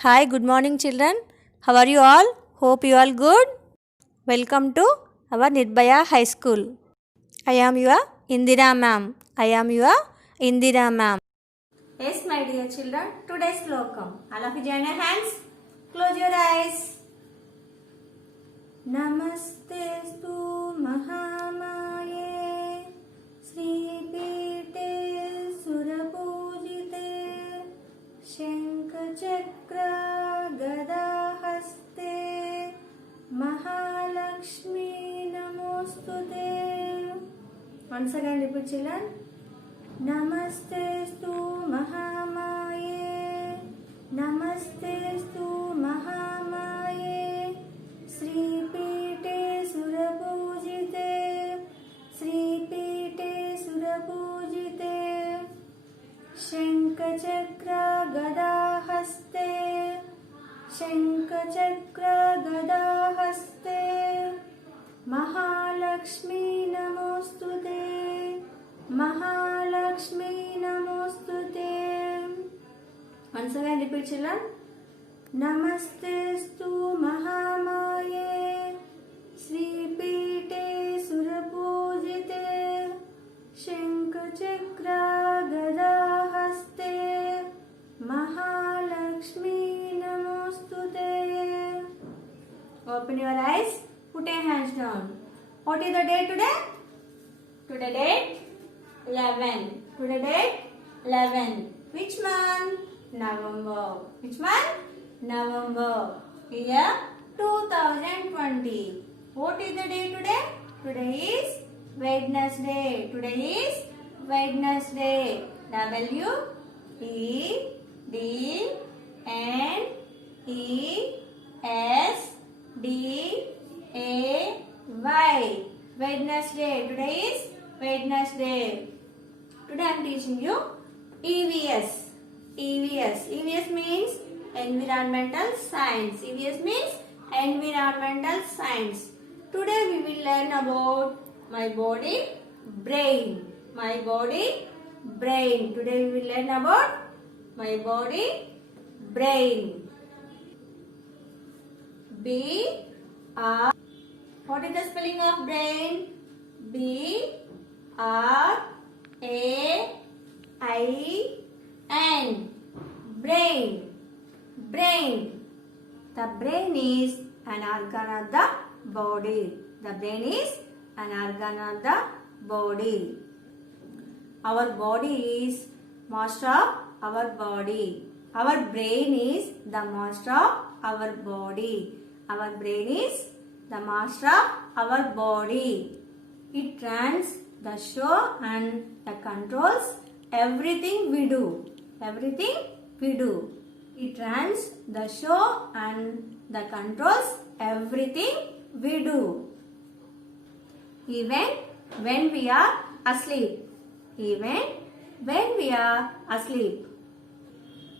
Hi, good morning, children. How are you all? Hope you all good. Welcome to our Nirbhaya High School. I am your Indira ma'am. I am your Indira ma'am. Yes, my dear children, today's slokam. All of you join your hands. Close your eyes. Namastestu Mahamaye Sri Pite Surapujite Shankachakra Gadahaste Mahalakshmi Namostute. Once again repeat, children. Namastestu Mahamaye Namastestu Mahamaye Sri Pite Surapujite Sri Pite Surapujite Shankachakra Gadahaste Shankachakra Gadahaste Mahalakshmi Namostute Mahalakshmi Namostute. Once again repeat, children. Namastestu Mahamaye Sri Pite Surapujite Shankachakra Gadahaste Mahalakshmi Namostute. Open your eyes. Put your hands down. What is the date today? Today date 11. Today date 11. Which month? November. Which month? November. Year 2020. What is the day today? Today is Wednesday. Today is Wednesday. W E D N E S D A Y. Wednesday. Today is Wednesday. Today I am teaching you EVS. EVS. EVS means Environmental Science. EVS means Environmental Science. Today we will learn about my body, brain. My body, brain. Today we will learn about my body, brain. B R. What is the spelling of brain? B R A I N. Brain. Brain. The brain is an organ of the body. The brain is an organ of the body. Our body is master of our body. Our brain is the master of our body. Our brain is the master of our body. It runs the show and the controls everything we do. Everything we do. It runs the show and the controls everything we do. Even when we are asleep. Even when we are asleep.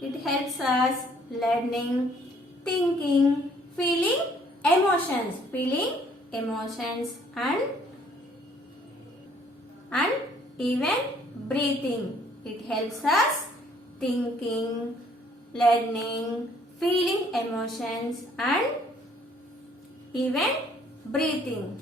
It helps us learning, thinking, feeling emotions. Feeling emotions and even breathing. It helps us thinking, learning, feeling emotions and even breathing.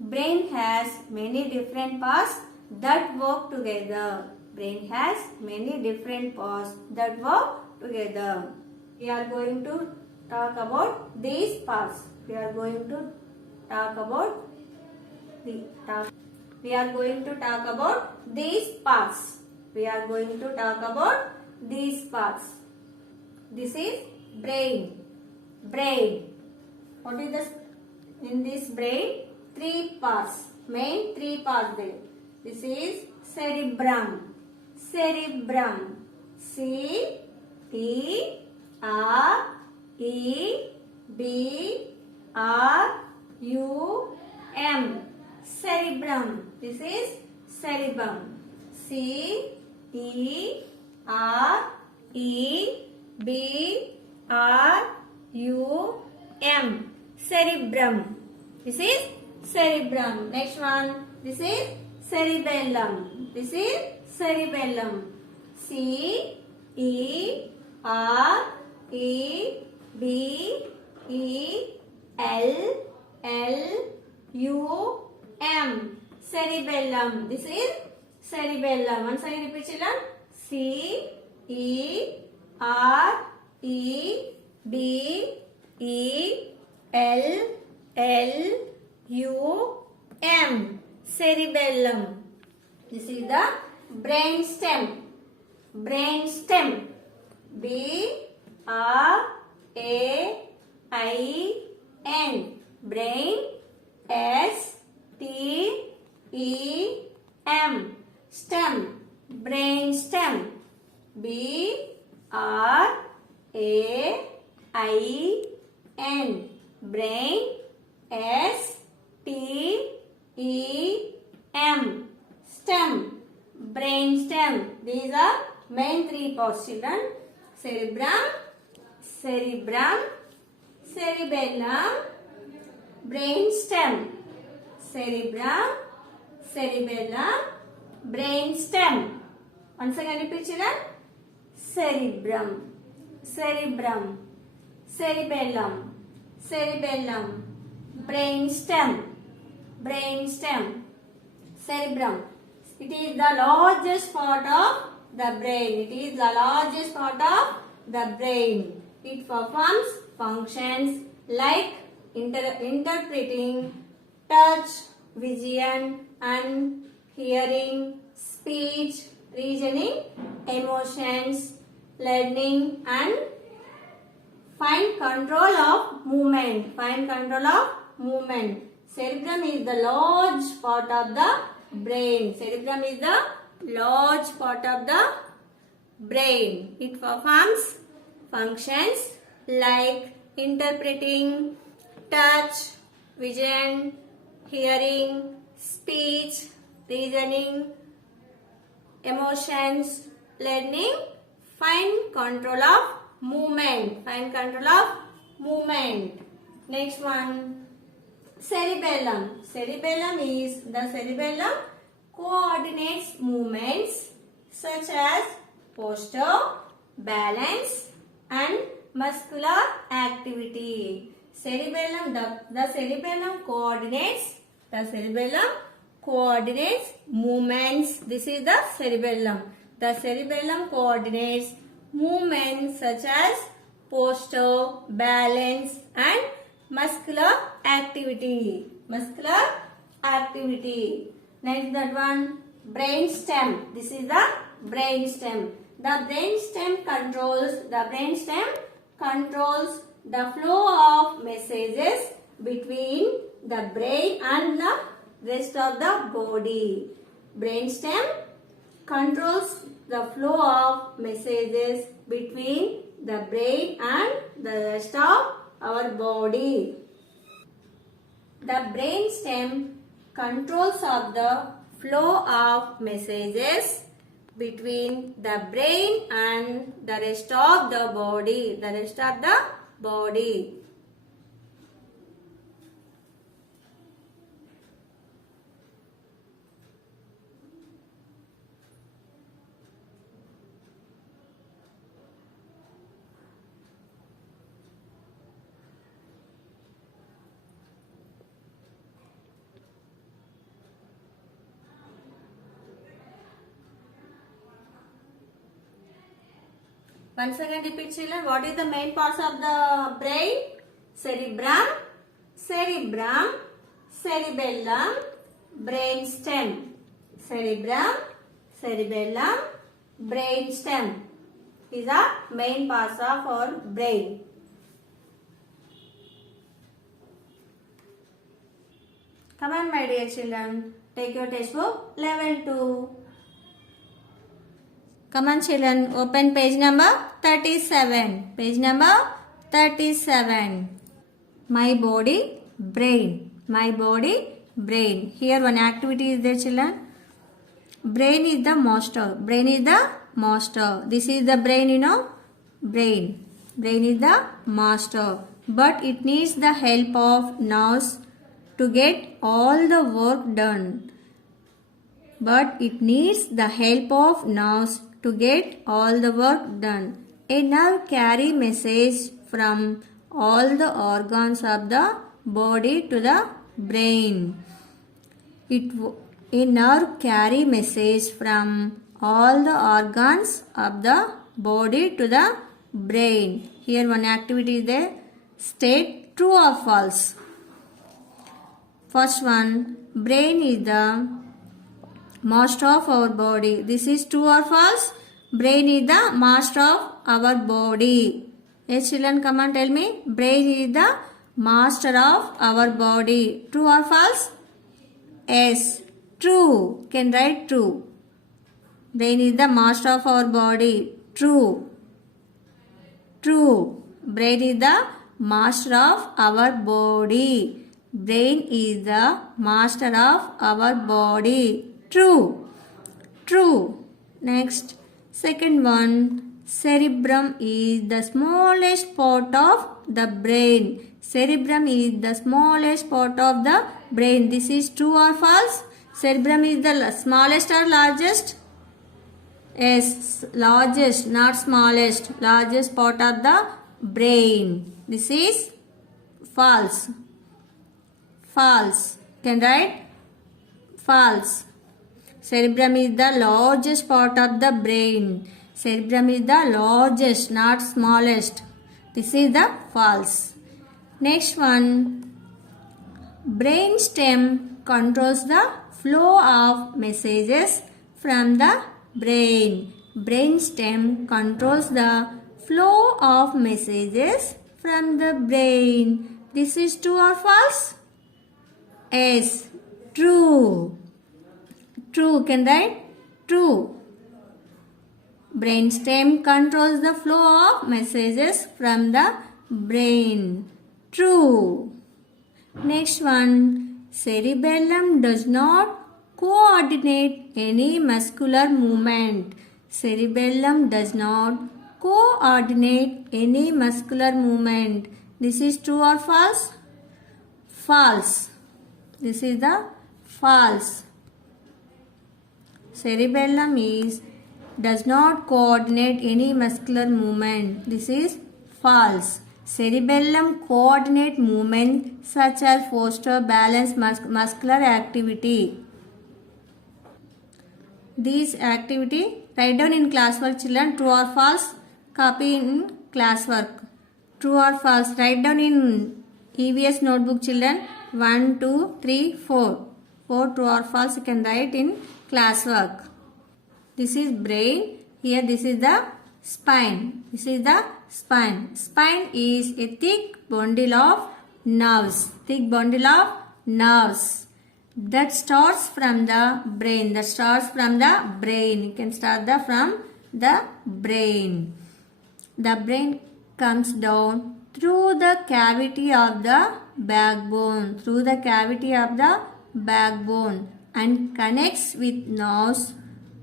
Brain has many different parts that work together. Brain has many different parts that work together. We are going to talk about these parts. We are going to talk about these parts. We are going to talk about these parts. This is brain. Brain. What is this? In this brain, three parts. Main three parts there. This is cerebrum. Cerebrum. C E R E B R U M. Cerebrum. This is cerebrum. C E R E B R U M. Cerebrum. This is cerebrum. Next one. This is cerebellum. This is cerebellum. C E R E B E L L U M. Cerebellum. This is cerebellum. Once again repeat children. C E R E B E L L U M. Cerebellum. This is the brain stem. Brain stem. B R A I N. Brain. S T E M. Stem. Brain stem. B R A I N. Brain. S T E M. Stem. Brain stem. These are main three parts, children. Cerebrum, cerebrum, cerebellum, brain stem. Cerebrum, cerebellum, brain stem. Once again repeat, children. Cerebrum, cerebrum, cerebellum, cerebellum, brain stem, brain stem, cerebrum. It is the largest part of the brain. It is the largest part of the brain. It performs functions like interpreting, touch, vision and hearing, speech, reasoning, emotions, learning and fine control of movement. Fine control of movement. Cerebrum is the large part of the brain. Cerebrum is the large part of the brain. It performs functions like interpreting, touch, vision, hearing, speech, reasoning, emotions, learning, fine control of movement. Fine control of movement. Next one. Cerebellum. Cerebellum coordinates movements such as posture, balance and muscular activity. Cerebellum, the cerebellum coordinates movements. This is the cerebellum. The cerebellum coordinates movements such as posture, balance and muscular activity. Next that one, brain stem. This is the brain stem. The brain stem controls the flow of messages between the brain and the rest of the body. Brain stem controls the flow of messages between the brain and the rest of our body. The brain stem controls of the flow of messages between the brain and the rest of the body. Once again repeat, children. What is the main parts of the brain? Cerebrum, cerebellum, brain stem. Cerebrum, cerebellum, brain stem. These are main parts of our brain. Come on, my dear children. Take your textbook, level 2. Come on, children. Open page number 37. Page number 37. My body, brain. My body, brain. Here one activity is there, children. Brain is the master. This is the brain, you know. Brain is the master. But it needs the help of nerves to get all the work done. to get all the work done. A nerve carry message from all the organs of the body to the brain. A nerve carry message from all the organs of the body to the brain. Here one activity is there. State true or false. First one, brain is the master of our body. This is true or false? Brain is the master of our body. Yes, children, come and tell me. Brain is the master of our body. True or false? Yes, true. Can write true. Brain is the master of our body. True. True. Brain is the master of our body. Brain is the master of our body. True. True. Next, second one. Cerebrum is the smallest part of the brain. Cerebrum is the smallest part of the brain. This is true or false? Cerebrum is the smallest or largest? Yes, largest, not smallest. Largest part of the brain. This is false. False. Can write? False. Cerebrum is the largest part of the brain. Cerebrum is the largest, not smallest. This is the false. Next one. Brain stem controls the flow of messages from the brain. Brain stem controls the flow of messages from the brain. This is true or false? Yes, true. True. Can write? True. Brain stem controls the flow of messages from the brain. True. Next one. Cerebellum does not coordinate any muscular movement. Cerebellum does not coordinate any muscular movement. This is true or false? False. This is the false. Cerebellum does not coordinate any muscular movement. This is false. Cerebellum coordinate movement such as foster balance muscular activity. These activity write down in classwork, children. True or false? Copy in classwork. True or false? Write down in EVS notebook, children. 1, 2, 3, 4. 4 true or false you can write in classwork. This is brain. Here this is the spine. This is the spine. Spine is a thick bundle of nerves. Thick bundle of nerves. That starts from the brain. That starts from the brain. You can start from the brain. The brain comes down through the cavity of the backbone. Through the cavity of the backbone and connects with nerves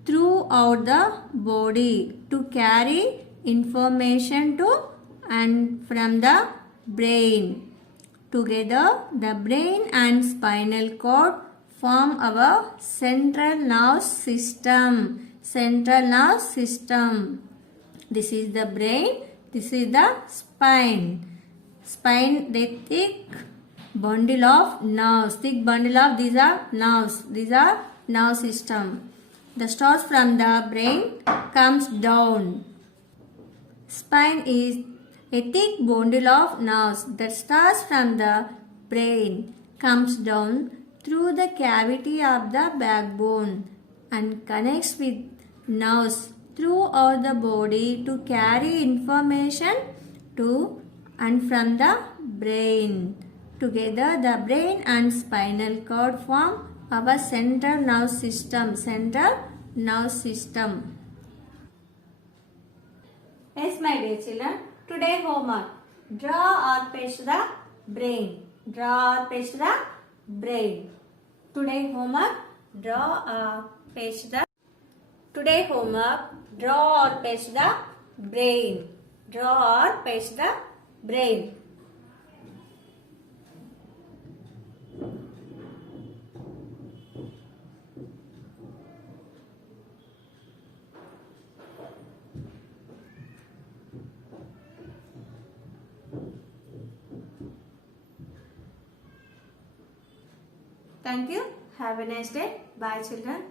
throughout the body to carry information to and from the brain. Together, the brain and spinal cord form our central nervous system. Central nervous system. This is the brain. This is the spine. Spine, the thick bundle of nerves. Thick bundle of these are nerves. These are nerve system. The starts from the brain comes down. Spine is a thick bundle of nerves that starts from the brain, comes down through the cavity of the backbone and connects with nerves throughout the body to carry information to and from the brain. Together, the brain and spinal cord form our central nerve system. Central nerve system. Yes, my dear children. Today homework. Draw or paste the brain. Draw or paste the brain. Today homework. Draw or paste the. Today homework. Draw or paste the brain. Draw or paste the brain. Thank you. Have a nice day. Bye, children.